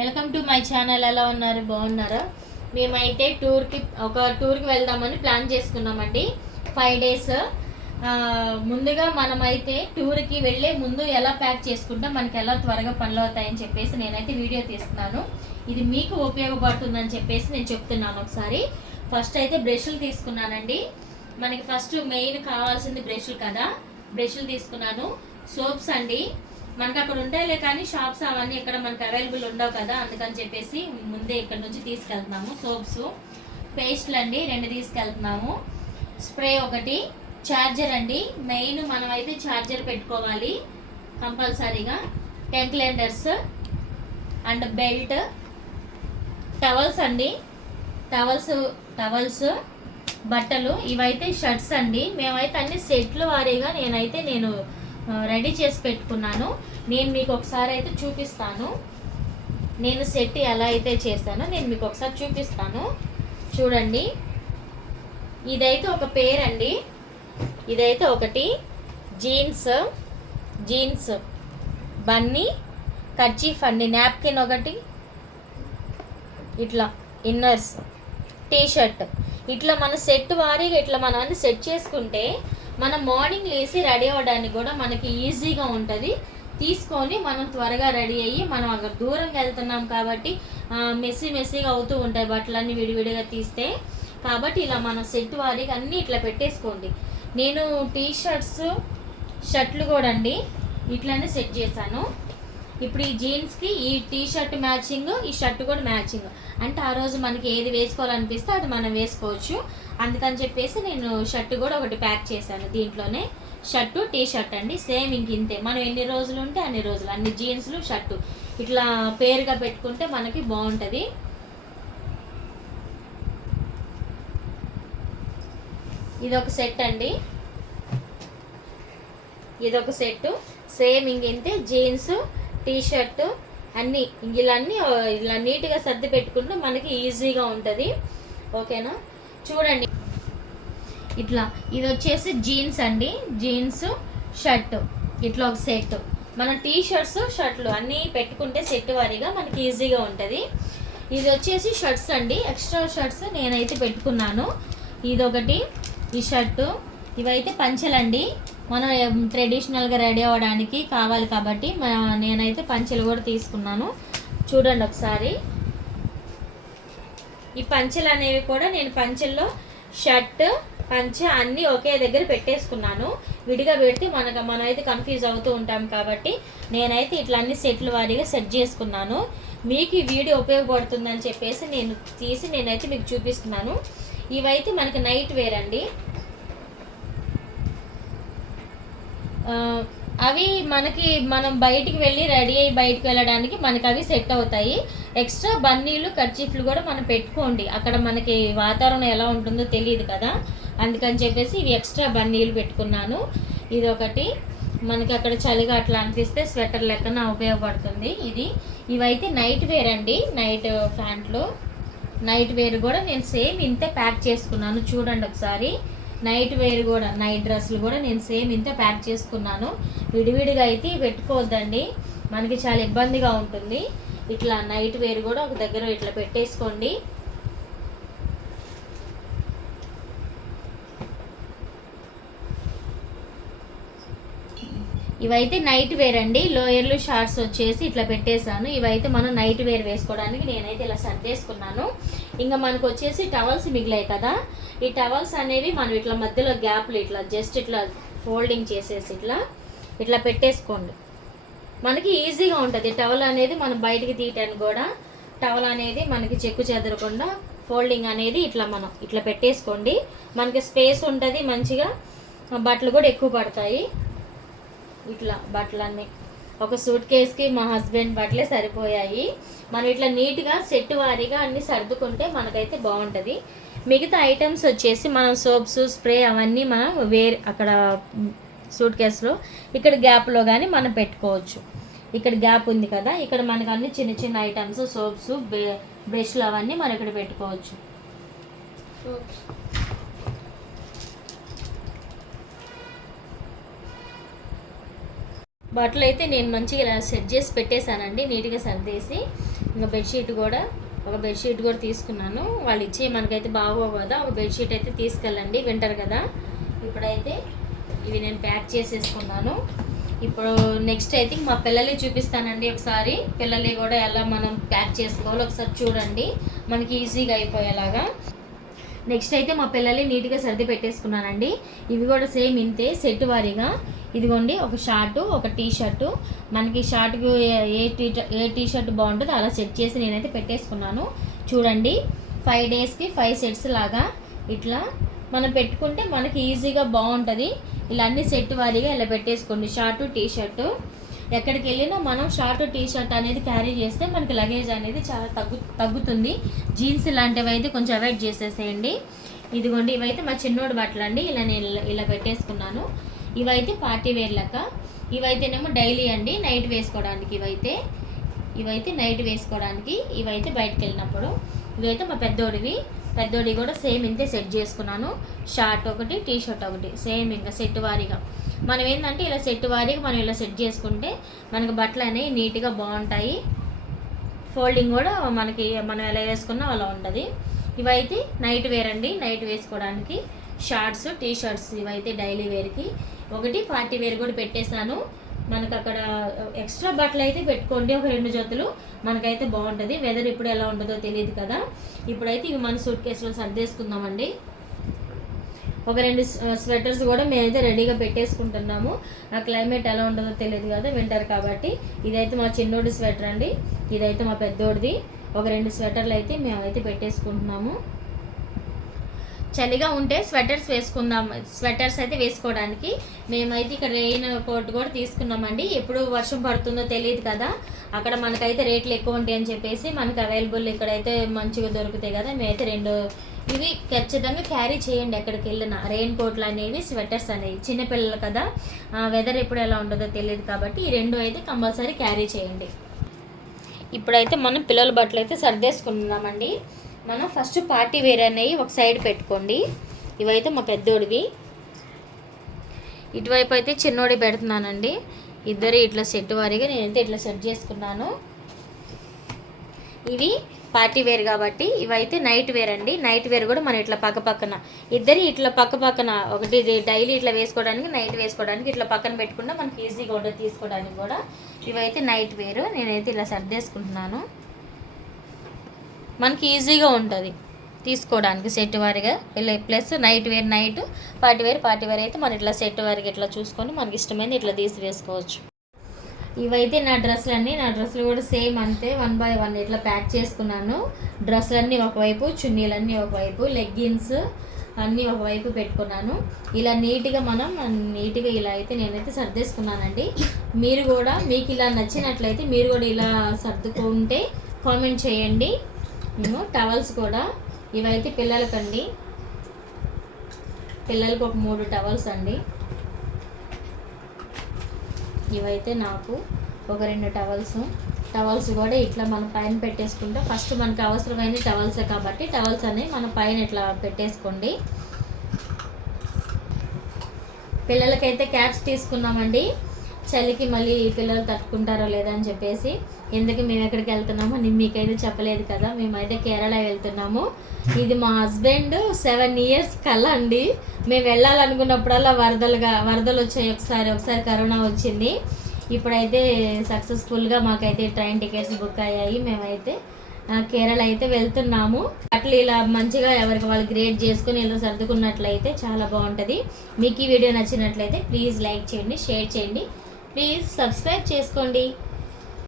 Welcome to my channel. ఎలా ఉన్నారు? బాగున్నారా? మేమైతే టూర్కి వెళ్దామని ప్లాన్ చేసుకున్నామండి. 5 days. ముందుగా మనమైతే టూర్కి వెళ్ళే ముందు ఎలా ప్యాక్ చేసుకుంటాం, మనకి ఎలా త్వరగా పనులు అవుతాయని చెప్పేసి నేనైతే వీడియో తీస్తున్నాను. ఇది మీకు ఉపయోగపడుతుందని చెప్పేసి నేను చెప్తున్నాను. ఒకసారి ఫస్ట్ అయితే బ్రష్లు తీసుకున్నానండి. మనకి ఫస్ట్ మెయిన్ కావాల్సింది బ్రష్లు కదా. బ్రష్లు తీసుకున్నాను. సోప్స్ అండి, మనకు అక్కడ ఉంటాయిలే కానీ షాప్స్ అవన్నీ ఇక్కడ మనకు అవైలబుల్ ఉండవు కదా, అందుకని చెప్పేసి ముందే ఇక్కడ నుంచి తీసుకెళ్తున్నాము. సోప్స్, పేస్ట్లు అండి 2 తీసుకెళ్తున్నాము. స్ప్రే ఒకటి, ఛార్జర్ అండి. మెయిన్ మనం అయితే ఛార్జర్ పెట్టుకోవాలి కంపల్సరీగా. టెంక్లెండర్స్ అండ్ బెల్ట్, టవల్స్ అండి. టవల్స్, బట్టలు, ఇవైతే షర్ట్స్ అండి. మేమైతే అన్ని సెట్లు వారీగా నేను రెడీ చేసి పెట్టుకున్నాను. నేను మీకు ఒకసారి అయితే చూపిస్తాను. నేను సెట్ ఎలా అయితే చేశానో నేను మీకు ఒకసారి చూపిస్తాను. చూడండి, ఇదైతే ఒక పేర్ అండి. ఇదైతే ఒకటి జీన్స్ బన్నీ, కర్చీఫ్ అండి, నాప్కిన్ ఒకటి, ఇట్లా ఇన్నర్స్, టీషర్ట్. ఇట్లా మన సెట్ వారీగా ఇట్లా మనం అన్ని సెట్ చేసుకుంటే మనం మార్నింగ్ లేసి రెడీ అవ్వడానికి కూడా మనకి ఈజీగా ఉంటుంది. తీసుకొని మనం త్వరగా రెడీ అయ్యి, మనం అక్కడ దూరంగా వెళ్తున్నాం కాబట్టి మెస్సీగా అవుతూ ఉంటాయి బట్టలన్నీ విడివిడిగా తీస్తే. కాబట్టి ఇలా మనం సెట్ వారీగా అన్నీ ఇట్లా పెట్టేసుకోండి. నేను షర్ట్లు కూడా అండి ఇట్లానే సెట్ చేశాను. ఇప్పుడు ఈ జీన్స్కి ఈ టీషర్ట్ మ్యాచింగ్, ఈ షర్ట్ కూడా మ్యాచింగ్. అంటే ఆ రోజు మనకి ఏది వేసుకోవాలనిపిస్తే అది మనం వేసుకోవచ్చు. అందుకని చెప్పేసి నేను షర్ట్ కూడా ఒకటి ప్యాక్ చేశాను. దీంట్లోనే షర్టు, టీషర్ట్ అండి, సేమ్ ఇంతే. మనం ఎన్ని రోజులు ఉంటే అన్ని రోజులు, అన్ని జీన్స్లు షర్టు ఇట్లా పేరుగా పెట్టుకుంటే మనకి బాగుంటుంది. ఇదొక సెట్ అండి, ఇదొక సెట్ సేమ్ ఇంతే. జీన్స్, టీషర్ట్ అన్నీ ఇలా నీట్గా సర్ది పెట్టుకుంటే మనకి ఈజీగా ఉంటుంది. ఓకేనా? చూడండి, ఇట్లా ఇది వచ్చేసి జీన్స్ అండి, జీన్స్ షర్ట్, ఇట్లా ఒక సెట్. మనం టీషర్ట్స్ షర్ట్లు అన్నీ పెట్టుకుంటే సెట్ వారీగా మనకి ఈజీగా ఉంటుంది. ఇది వచ్చేసి షర్ట్స్ అండి, ఎక్స్ట్రా షర్ట్స్ నేనైతే పెట్టుకున్నాను. ఇదొకటి, ఈ షర్టు. ఇవైతే పంచెలండి, మనం ట్రెడిషనల్గా రెడీ అవ్వడానికి కావాలి కాబట్టి నేనైతే పంచెలు కూడా తీసుకున్నాను. చూడండి ఒకసారి, ఈ పంచెలు అనేవి కూడా నేను పంచెల్లో షర్ట్, పంచె అన్నీ ఒకే దగ్గర పెట్టేసుకున్నాను. విడిగా పెడితే మనం అయితే కన్ఫ్యూజ్ అవుతూ ఉంటాం కాబట్టి నేనైతే ఇట్లా అన్ని సెట్ల వారీగా సెట్ చేసుకున్నాను. మీకు ఈ వీడియో ఉపయోగపడుతుందని చెప్పేసి నేనైతే మీకు చూపిస్తున్నాను. ఇవైతే మనకి నైట్ వేర్ అండి. అవి మనం బయటికి వెళ్ళి రెడీ అయ్యి బయటకు వెళ్ళడానికి మనకి అవి సెట్ అవుతాయి. ఎక్స్ట్రా బన్నీలు, కర్చీఫ్లు కూడా మనం పెట్టుకోండి. అక్కడ మనకి వాతావరణం ఎలా ఉంటుందో తెలియదు కదా, అందుకని చెప్పేసి ఇవి ఎక్స్ట్రా బన్నీలు పెట్టుకున్నాను. ఇది ఒకటి, మనకి అక్కడ చలిగా అట్లా అనిపిస్తే స్వెటర్ లెక్కన ఉపయోగపడుతుంది ఇది. ఇవైతే నైట్ వేర్ అండి, నైట్ ప్యాంట్లు. నైట్ వేర్ కూడా నేను సేమ్ ఇంతే ప్యాక్ చేసుకున్నాను. చూడండి ఒకసారి, నైట్ వేర్ కూడా, నైట్ డ్రెస్సులు కూడా నేను సేమ్ ఇంతే ప్యాక్ చేసుకున్నాను. విడివిడిగా అయితే పెట్టుకోవద్దండి, మనకి చాలా ఇబ్బందిగా ఉంటుంది. ఇట్లా నైట్ వేర్ కూడా ఒక దగ్గర ఇట్లా పెట్టేసుకోండి. ఇవైతే నైట్ వేర్ అండి, లోయర్లు షార్ట్స్ వచ్చేసి ఇట్లా పెట్టేశాను. ఇవైతే మనం నైట్ వేర్ వేసుకోవడానికి నేనైతే ఇలా సర్దేసుకున్నాను. ఇంకా మనకు వచ్చేసి టవల్స్ మిగిలాయి కదా, ఈ టవల్స్ అనేవి మనం ఇట్లా మధ్యలో గ్యాప్లు ఇట్లా జస్ట్ ఇట్లా ఫోల్డింగ్ చేసేసి ఇట్లా పెట్టేసుకోండి. మనకి ఈజీగా ఉంటుంది టవల్ అనేది మనం బయటికి తీయటానికి కూడా. టవల్ అనేది మనకి చెక్కు చెదరకుండా ఫోల్డింగ్ అనేది మనం ఇట్లా పెట్టేసుకోండి. మనకి స్పేస్ ఉంటుంది మంచిగా, బట్టలు కూడా ఎక్కువ పడతాయి. ఇట్లా బట్టలన్నీ ఒక సూట్ కేస్కి మా హస్బెండ్ బట్టలే సరిపోయాయి. మనం ఇట్లా నీట్గా సెట్ వారీగా అన్నీ సర్దుకుంటే మనకైతే బాగుంటుంది. మిగతా ఐటమ్స్ వచ్చేసి మనం సోప్స్, స్ప్రే అవన్నీ మనం అక్కడ సూట్ కేసులో ఇక్కడ గ్యాప్లో కానీ మనం పెట్టుకోవచ్చు. ఇక్కడ గ్యాప్ ఉంది కదా, ఇక్కడ మనకు అన్ని చిన్న చిన్న ఐటమ్స్, సోప్స్, బ్రష్లు అవన్నీ మనం ఇక్కడ పెట్టుకోవచ్చు. బట్టలు అయితే నేను మంచిగా ఇలా సెట్ చేసి పెట్టేశానండి, నీట్గా సర్దేసి. ఇంకా బెడ్షీట్ కూడా తీసుకున్నాను. వాళ్ళు ఇచ్చే మనకైతే బాగోవు కదా, ఒక బెడ్షీట్ అయితే తీసుకెళ్ళండి, వింటర్ కదా. ఇప్పుడైతే ఇవి నేను ప్యాక్ చేసేసుకున్నాను. ఇప్పుడు నెక్స్ట్ అయితే మా పిల్లలే చూపిస్తానండి ఒకసారి. పిల్లలే కూడా ఎలా మనం ప్యాక్ చేసుకోవాలో ఒకసారి చూడండి, మనకి ఈజీగా అయిపోయేలాగా. నెక్స్ట్ అయితే మా పిల్లలే నీట్గా సర్ది పెట్టేసుకున్నానండి. ఇవి కూడా సేమ్ ఇంతే, సెట్ వారీగా. ఇదిగోండి, ఒక షార్టు, ఒక టీ షర్టు. మనకి షార్ట్కి ఏ టీ షర్ట్ బాగుంటుందో అలా సెట్ చేసి నేనైతే పెట్టేసుకున్నాను. చూడండి, 5 డేస్కి 5 సెట్స్ లాగా ఇట్లా మనం పెట్టుకుంటే మనకి ఈజీగా బాగుంటుంది. ఇలా అన్ని సెట్ వారీగా ఇలా పెట్టేసుకోండి, షార్టు టీ షర్టు. ఎక్కడికి వెళ్ళినా మనం షార్ట్ టీ షర్ట్ అనేది క్యారీ చేస్తే మనకి లగేజ్ అనేది చాలా తగ్గుతుంది. జీన్స్ ఇలాంటివి అయితే కొంచెం అవాయిడ్ చేసేసేయండి. ఇదిగోండి, ఇవైతే మా చిన్నోడు బట్టలు అండి. నేను ఇలా పెట్టేసుకున్నాను. ఇవైతే పార్టీ వేర్ లెక్క. ఇవైతేనేమో డైలీ అండి, నైట్ వేసుకోవడానికి. ఇవైతే నైట్ వేసుకోవడానికి. ఇవైతే బయటకు వెళ్ళినప్పుడు. ఇవైతే మా పెద్దోడి కూడా సేమ్ ఇంతే సెట్ చేసుకున్నాను. షార్ట్ ఒకటి, టీ షర్ట్ ఒకటి, సేమ్ ఇంకా సెట్ వారీగా. మనం ఏంటంటే ఇలా సెట్ వారీగా మనం ఇలా సెట్ చేసుకుంటే మనకు బట్టలు అనేవి నీట్గా బాగుంటాయి. ఫోల్డింగ్ కూడా మనకి మనం ఎలా వేసుకున్నా అలా ఉంటుంది. ఇవైతే నైట్ వేర్ అండి, నైట్ వేసుకోవడానికి షార్ట్స్, టీ షర్ట్స్. ఇవైతే డైలీ వేర్కి. ఒకటి పార్టీ వేర్ కూడా పెట్టేశాను. మనకు అక్కడ ఎక్స్ట్రా బట్టలు అయితే పెట్టుకోండి, ఒక 2 జతలు. మనకైతే బాగుంటుంది. వెదర్ ఇప్పుడు ఎలా ఉంటుందో తెలియదు కదా. ఇప్పుడైతే ఇవి మన సూట్ కేసులో సర్దేసుకుందామండి. ఒక 2 స్వెటర్స్ కూడా మేమైతే రెడీగా పెట్టేసుకుంటున్నాము. ఆ క్లైమేట్ ఎలా ఉంటుందో తెలియదు కదా, వింటర్ కాబట్టి. ఇదైతే మా చిన్నోడి స్వెటర్ అండి, ఇదైతే మా పెద్దోడిది. ఒక 2 స్వెటర్లు అయితే మేమైతే పెట్టేసుకుంటున్నాము. చలిగా ఉంటే స్వెటర్స్ అయితే వేసుకోవడానికి. మేమైతే ఇక్కడ రెయిన్ కోట్ కూడా తీసుకున్నామండి. ఎప్పుడు వర్షం పడుతుందో తెలియదు కదా, అక్కడ మనకైతే రేట్లు ఎక్కువ ఉంటాయి అని చెప్పేసి మనకు అవైలబుల్ ఇక్కడైతే మంచిగా దొరుకుతాయి కదా. మేమైతే 2 ఇవి ఖచ్చితంగా క్యారీ చేయండి ఎక్కడికి వెళ్ళినా. రెయిన్ కోట్లు అనేవి, స్వెటర్స్ అనేవి. చిన్నపిల్లలు కదా, వెదర్ ఎప్పుడు ఎలా ఉంటుందో తెలియదు కాబట్టి ఈ 2 అయితే కంపల్సరీ క్యారీ చేయండి. ఇప్పుడైతే మనం పిల్లల బట్టలు అయితే సర్దేసుకుందామండి. మనం ఫస్ట్ పార్టీ వేర్ అనేవి ఒక సైడ్ పెట్టుకోండి. ఇవైతే మా పెద్దోడివి. ఇటువైపు అయితే చిన్నోడి పెడుతున్నానండి. ఇద్దరు ఇట్లా సెట్ వారీగా నేనైతే ఇట్లా సెట్ చేసుకున్నాను. ఇవి పార్టీ వేర్ కాబట్టి ఇవైతే నైట్ వేర్ అండి. నైట్ వేర్ కూడా మనం ఇట్లా పక్కన ఇట్లా పక్కన ఒకటి డైలీ ఇట్లా వేసుకోవడానికి, నైట్ వేసుకోవడానికి ఇట్లా పక్కన పెట్టుకుంటే మనకి ఈజీగా ఉంటుంది తీసుకోవడానికి కూడా. ఇవైతే నైట్ వేరు. నేనైతే ఇలా సర్దేసుకుంటున్నాను, మనకి ఈజీగా ఉంటుంది తీసుకోవడానికి సెట్ వారీగా. Plus night wear night, party wear అయితే మనం ఇట్లా సెట్ వారీగా ఇట్లా చూసుకొని మనకి ఇష్టమైంది ఇట్లా తీసి వేసుకోవచ్చు. ఇవైతే నా డ్రెస్సులు కూడా సేమ్ అంతే, 1 by 1 ఇట్లా ప్యాక్ చేసుకున్నాను. డ్రెస్సులన్నీ ఒకవైపు, చున్నీలన్నీ ఒకవైపు, లెగ్గిన్స్ అన్నీ ఒకవైపు పెట్టుకున్నాను. ఇలా నీట్గా ఇలా అయితే నేనైతే సర్దేసుకున్నానండి. మీరు కూడా మీకు ఇలా నచ్చినట్లయితే మీరు కూడా ఇలా సర్దుకుంటే కామెంట్ చేయండి. టవల్స్ కూడా ఇవైతే పిల్లలకి ఒక 3 టవల్స్ అండి. ఇవైతే నాకు ఒక 2 టవల్స్ కూడా ఇట్లా మనం పైన పెట్టేసుకుంటే ఫస్ట్ మనకు అవసరమైన టవల్సే కాబట్టి టవల్స్ అనేవి మనం పైన ఇట్లా పెట్టేసుకోండి. పిల్లలకైతే క్యాప్స్ తీసుకున్నామండి. చలికి మళ్ళీ పిల్లలు తట్టుకుంటారో లేదా అని చెప్పేసి. ఎందుకు మేము ఎక్కడికి వెళ్తున్నామో మీకైతే చెప్పలేదు కదా. మేమైతే కేరళ వెళ్తున్నాము. ఇది మా హస్బెండ్ 7 years కల అండి. మేము వెళ్ళాలనుకున్నప్పుడల్లా వరదలు వచ్చాయి. ఒకసారి కరోనా వచ్చింది. ఇప్పుడైతే సక్సెస్ఫుల్గా మాకైతే ట్రైన్ టికెట్స్ బుక్ అయ్యాయి. మేమైతే కేరళ అయితే వెళ్తున్నాము. అట్లా ఇలా మంచిగా ఎవరికి వాళ్ళు గ్రేడ్ చేసుకుని ఇలా సర్దుకున్నట్లయితే చాలా బాగుంటుంది. మీకు ఈ వీడియో నచ్చినట్లయితే ప్లీజ్ లైక్ చేయండి, షేర్ చేయండి, ప్లీజ్ సబ్స్క్రైబ్ చేసుకోండి.